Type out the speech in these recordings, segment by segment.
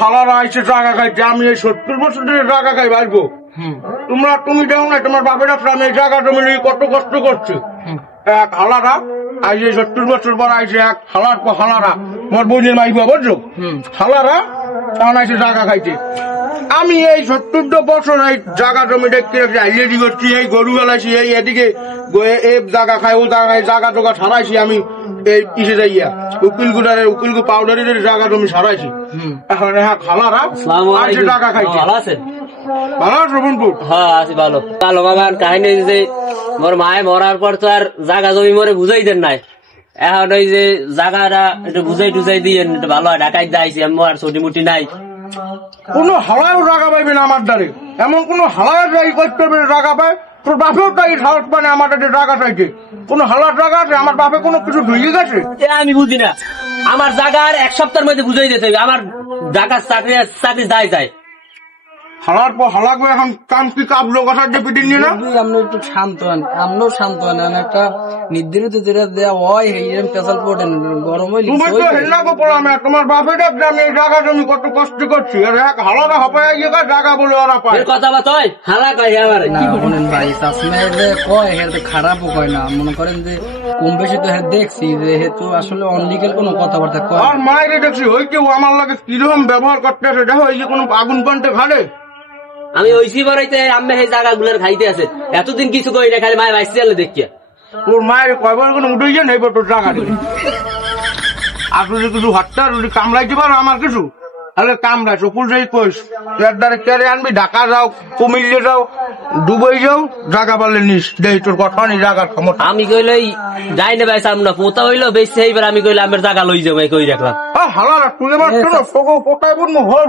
হালার আইসে টাকা খাইছে, আমি এই 70 বছর ধরে টাকা খাই বাঁচবো। তুমি দেও না, তোমার বাপের আমি এই জায়গা জমি কত কষ্ট করছি। এক হালারা আইসে 70 বছর পর আইসে, এক হালার পর হালারা মোর বোনের মাইবা বুঝছো, হালারা তখন আইসে টাকা খাইছে। আমি এই 70 বছর এই জায়গা জমি দেখতে রেডি করছি, এই গরু বেলাইছি, এই এদিকে জায়গা খাই, ও জায়গায় জায়গা জোগা ছাড়াইছি। আমি এই ইসে যাইয়া উকিলগু পাউডারের জায়গা জমি ছাড়াইছি। এখন খালারা টাকা খাইছে। ভালো আছেন? ভালো আছে রবনপুর? হ্যাঁ আছি ভালো। কালো বাবার কাহিনী যে মোর মায়ে মরার পর তো আর জায়গা জমি মরে বুঝাই দেন নাই। এখন ওই যে জায়গাটা একটু বুঝাই টুজাই দিয়ে ভালো হয়। ঢাকায় যাইছি আমি, আর ছুটি মুটি নাই। কোন হালায়ও জায়গা পাইবে না আমার দ্বারে, এমন কোন হালায় করতে পারবে জায়গা পায়? তোর বাপেও তাই সাহস পায় না আমার জায়গা চাইছে। কোন হালার জায়গা আছে? আমার বাপে কোনো কিছু ঢুকে গেছে? আমি বুঝি না, আমার জায়গার 1 সপ্তাহের মধ্যে বুঝাই দিতে হবে। আমার ঢাকার চাকরি যায়। হালার পর হালাগো এখন কাম কি কাবলো কথা দিয়ে পিটিয়ে নিয়ে না। আপনি একটু শান্ত হন, আমরাও শান্ত হন। একটা নির্ধারিত যেটা দেওয়া হয় এইরকম পেশাল পড়েন, গরম হইলে তোমার বাপের আমি এই জায়গা জমি কত কষ্ট করছি, আর এক হালারা হপায় জায়গা বলে ওরা পায় কথা বার্তা হয় হালা কয় আমার না। শোনেন ভাই, চাষমের কয় হের খারাপও কয় না। মনে করেন যে কম বেশি তো দেখছি যে হেতু আসলে অনলিগাল কোনো কথাবার্তা কয়। আর মায়ের দেখছি ওই কেউ আমার লাগে কিরকম ব্যবহার করতেছে, দেখো এই যে কোনো আগুন পান্তে ঘাটে। আমি ওইসি বড়াইতে আমি সেই জায়গা গুলোর খাইতে আছে, এতদিন কিছু করি না, খালি মায়ের বাইসে গেলে দেখিয়া তোর মায়ের কয়বার কোনো উঠে গিয়ে নেই তোর জায়গা আর যদি কিছু হাতটা যদি কামড়াইতে পারো আমার কিছু, তাহলে কামড়াই চকুল যাই কইস এর দ্বারা কেড়ে আনবি। ঢাকা যাও, কুমিল্লে যাও, দুবাই যাও, জায়গা পারলে নিস দেই তোর কথা নেই জায়গার ক্ষমতা। আমি কইলে যাই না ভাই সামনে পোতা হইলো বেশি, এইবার আমি কইলে আমার জায়গা লই যাবো কই রাখলাম। হালারা তুই এবার পোতায় বলবো হর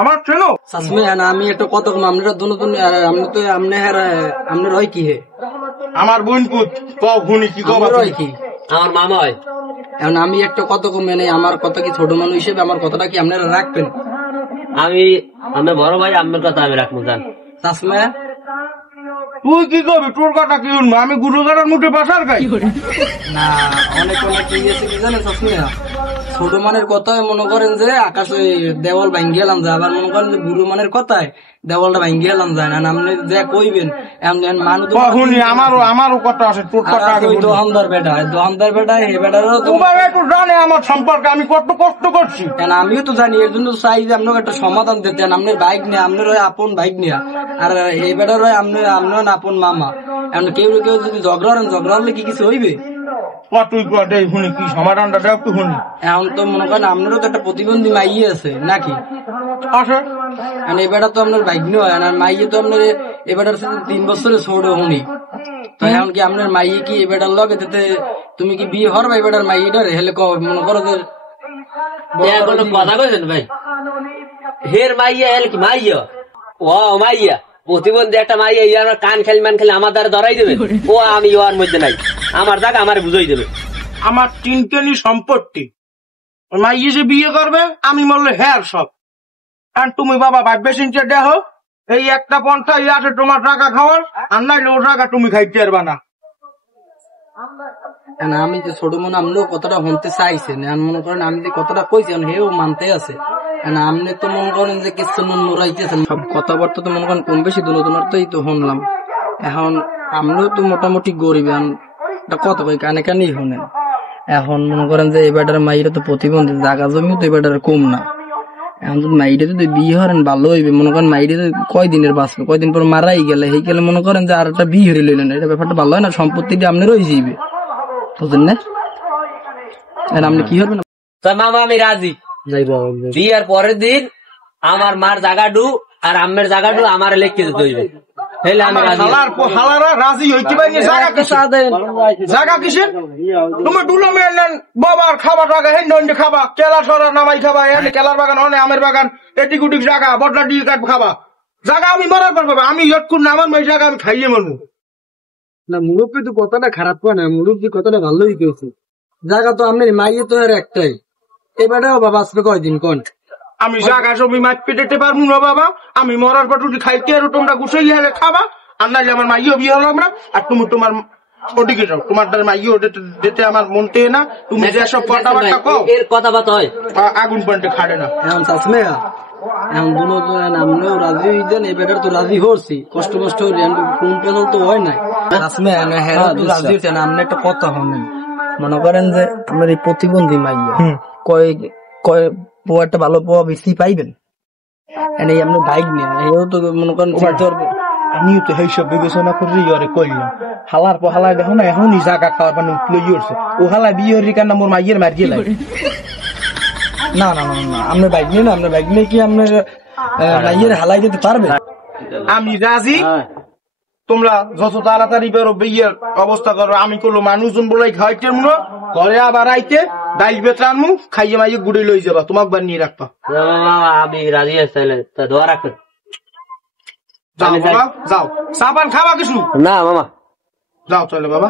আমার চেনো আমি একটা কত আপনারা দুজন আপনি তো আপনার হয় কি হে? আমার বোন পুত খুনি কি হয় কি? আমার মামা হয়। এখন আমি একটা কত মানে আমার কথা কি ছোট মানুষ হিসেবে আমার কথাটা কি আপনারা রাখবেন? আমি বড় ভাই, আমার কথা আমি রাখবো জান। চাষমা তুই কি করবি? তোর কথা কি শুনবো? আমি গুরু গাড়ার মুঠে বাসার খাই না। অনেক কি আছে কি জানেন চাষমিয়া, ছোট মানের কথায় মনে করেন যে আকাশে দেওয়াল ভাঙ্গি গেলাম যায়, আবার মনে করেন যে বুড়ো মানের কথায় দেওয়ালটা ভাঙ্গি গেলাম যায় না। আপনি যে কইবেন মানুষ আমারও কথা আছে, তোর কথা দোকানদার বেটা এই বেটারও তোমার একটু জানে আমার সম্পর্কে আমি কত কষ্ট করছি। কেন আমিও তো জানি, এর জন্য চাই যে আপনাকে একটা সমাধান দিতেন। আপনার বাইক নিয়ে, আপনার হয় আপন বাইক নিয়ে, আর এই বেটার হয় আপনার আপন মামা। এখন কেউ যদি ঝগড়া হলে কি কিছু হইবে? কি সমাধানটা দেখ তো শুনি। এখন তো মনে করেন আপনারও তো একটা প্রতিবন্ধী মাইয়ে আছে নাকি? এবারটা তো আপনার বাইক নয়, আর মাইয়ে তো আপনার এবারটার সাথে 3 বছরের ছোট শুনি। তো এখন কি আপনার মাইয়ে কি এবারটার লগে দিতে তুমি কি বিয়ে হর ভাই এবারটার মাইয়েটার হেলে মনে করো যে কথা কইছেন ভাই? হের মাইয়া হেল কি মাইয়া? ও মাইয়া প্রতিবন্ধী একটা মাইয়া, ইয়ার কান খেল মান খেলে আমার দ্বারা ধরাই দেবে। ও আমি ওর মধ্যে নাই, আমার জায়গা আমার বুঝাই দেবে। আমার 3 সম্পত্তি, মাইয়ে যে বিয়ে করবে আমি বললে হ্যাঁ সব। আর তুমি বাবা ভাববে চিন্তা দেখো, এই একটা পন্থা আছে তোমার টাকা খাওয়ার, আর নাইলে ও টাকা তুমি খাইতে পারবা না। আমি যে ছোট মনে আমরাও কতটা শুনতে চাইছেন, মনে করেন আমি যে কতটা কইছি হেও মানতে আছে। আপনি তো মনে করেন যে কিছু নুরাইতেছেন, সব কথাবার্তা তো মনে করেন কম বেশি দুজনের তো এই তো শুনলাম। এখন আমরাও তো মোটামুটি গরিব, কথা কই কানে কানেই শুনেন। এখন মনে করেন যে এবারটার মাইরা তো প্রতিবন্ধী, জায়গা জমিও তো এবারটার কম না। এখন যদি মাইরে যদি বিয়ে হরেন ভালো হইবে। মনে করেন মাইরে কয়দিনের বাঁচলো, কয়দিন পর মারাই গেলে এই গেলে মনে করেন যে আর একটা বিয়ে হরে লইলেন, এটা ব্যাপারটা ভালো হয় না। সম্পত্তিটা আপনার রয়ে যাইবে, বুঝলেন না? আপনি কি হবেন? মামা আমি রাজি বিয়ার পরের দিন আমার মার জায়গাটু আর আম্মের জায়গাটু আমার লেখকে দিতে হইবে। বাবার খাবার টাকা খাবা, কেলা সরা নামাই খাবা, কেলার বাগান অনেক আমের বাগান, এটি কুটি জায়গা বদলা দিয়ে কাট খাবা। জায়গা আমি মরার পর পাবো, আমি ইয়ৎকুর না আমার মেয়ে জায়গা আমি খাইয়ে মরবো না। মুরব্বী তো কথাটা খারাপ করে না, মুরব্বী কথাটা ভালোই পেয়েছে। জায়গা তো আপনার মাইয়ে তো আর একটাই, এবারেও বাবা আসবে কয়দিন কোন? আমি জায়গা জমি মাছ পেতে পারবো না বাবা, আমি মরার পর যদি খাইতে আরো তোমরা গুছাই হেলে খাবা, আর নাইলে আমার মাইও বিয়ে হলাম না। আর তুমি তোমার ওদিকে যাও, তোমার দ্বারা মাইয়ে ওটা যেতে আমার মনতে না, তুমি যে সব কথাবার্তা কও এর কথাবার্তা হয় আগুন পয়েন্টে খাড়ে না। এখন চাষমে এখন দুনো তো আমরাও রাজি হইতেন, এই বেটার তো রাজি হচ্ছি, কষ্ট মষ্ট হইলে কোন পেছল তো হয় নাই। চাষমে হ্যাঁ তো রাজি হইতেন। আপনি একটা কথা হন, মনে করেন যে আপনার এই প্রতিবন্ধী মাইয়া কয় কয় পোয়া একটা ভালো পোয়া বেশি পাইবেন, এই আপনার বাইক নিয়ে এও তো মনে করেন চিনতে পারবে। আমিও তো সেই সব বিবেচনা করে ইয়রে কইলাম, হালার পর হালায় দেখো না এখনই জায়গা খাওয়ার মানে লই উঠছে, ও হালা বিয়ে হরি কান্না মোর মাইয়ের মারিয়ে লাগে। না না না না, আপনার বাইক নিয়ে না, আপনার বাইক নিয়ে কি আপনার মাইয়ের হালাই দিতে পারবে? আমি রাজি, তোমরা যত তাড়াতাড়ি বেরো বিয়ের অবস্থা করো। আমি করলো মানুষজন বলে খাইতে মনে ঘরে আবার আইতে ডাইল বেচা আনমু, খাইয়ে মাইয়ে গুড়ে লই যাবা, তোমাকে বানিয়ে রাখবা। আমি রাজি আছি, তাহলে তা দোয়া রাখেন। যাও বাবা যাও, চা পান খাবা কিছু? না মামা। যাও চলে বাবা।